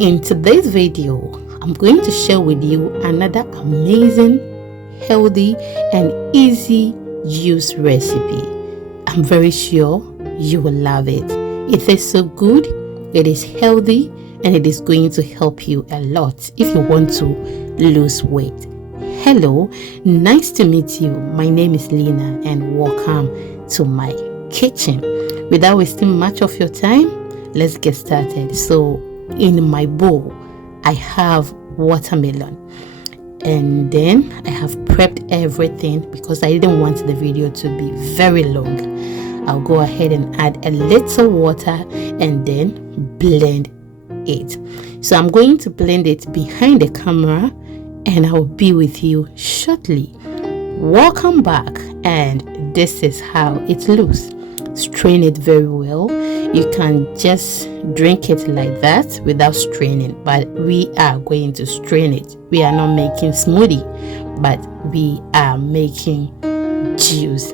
In today's video, I'm going to share with you another amazing, healthy, and easy juice recipe. I'm very sure you will love it. It is so good, it is healthy, and it is going to help you a lot if you want to lose weight. Hello, nice to meet you. My name is Lena and welcome to my kitchen. Without wasting much of your time, let's get started. So in my bowl, I have watermelon, and then I have prepped everything because I didn't want the video to be very long. I'll go ahead and add a little water and then blend it. So I'm going to blend it behind the camera and I'll be with you shortly. Welcome back, and this is how it looks. Strain it very well. You can just drink it like that without straining, but we are going to strain it. We are not making smoothie, but we are making juice.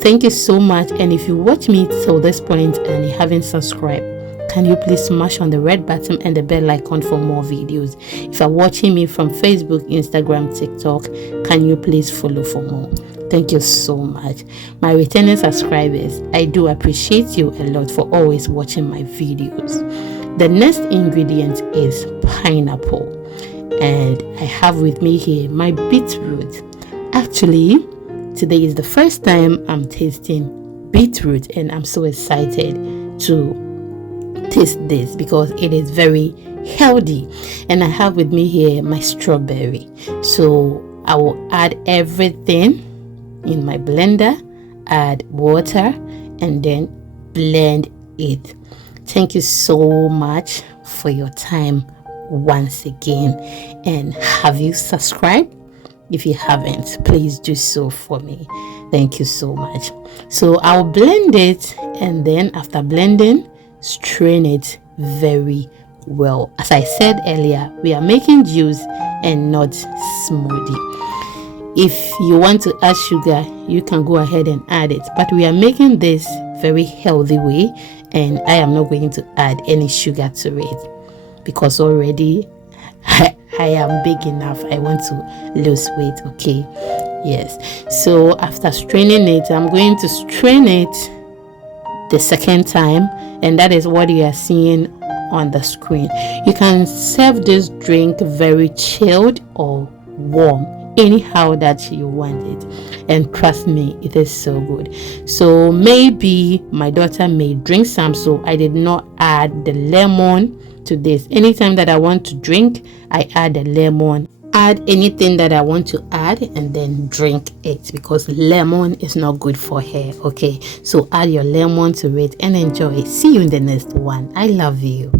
Thank you so much, and if you watch me till this point and you haven't subscribed, can you please smash on the red button and the bell icon for more videos? If you're watching me from Facebook, Instagram, TikTok, can you please follow for more? Thank you so much. My returning subscribers, I do appreciate you a lot for always watching my videos. The next ingredient is pineapple, and I have with me here my beetroot. Actually, today is the first time I'm tasting beetroot, and I'm so excited to taste this because it is very healthy. And I have with me here my strawberry. So I will add everything in my blender, add water, and then blend it. Thank you so much for your time once again, and have you subscribed? If you haven't, please do so for me. Thank you so much. So I'll blend it, and then after blending, strain it very well. As I said earlier, we are making juice and not smoothie. If you want to add sugar, you can go ahead and add it, but we are making this very healthy way, and I am not going to add any sugar to it because already I am big enough. I want to lose weight. Okay, yes. So after straining it, I'm going to strain it the second time, and that is what you are seeing on the screen. You can serve this drink very chilled or warm, anyhow that you want it, and trust me, it is so good. So maybe my daughter may drink some, so I did not add the lemon to this. Anytime that I want to drink, I add the lemon, add anything that I want to add, and then drink it because lemon is not good for hair. Okay, so add your lemon to it and enjoy it. See you in the next one. I love you.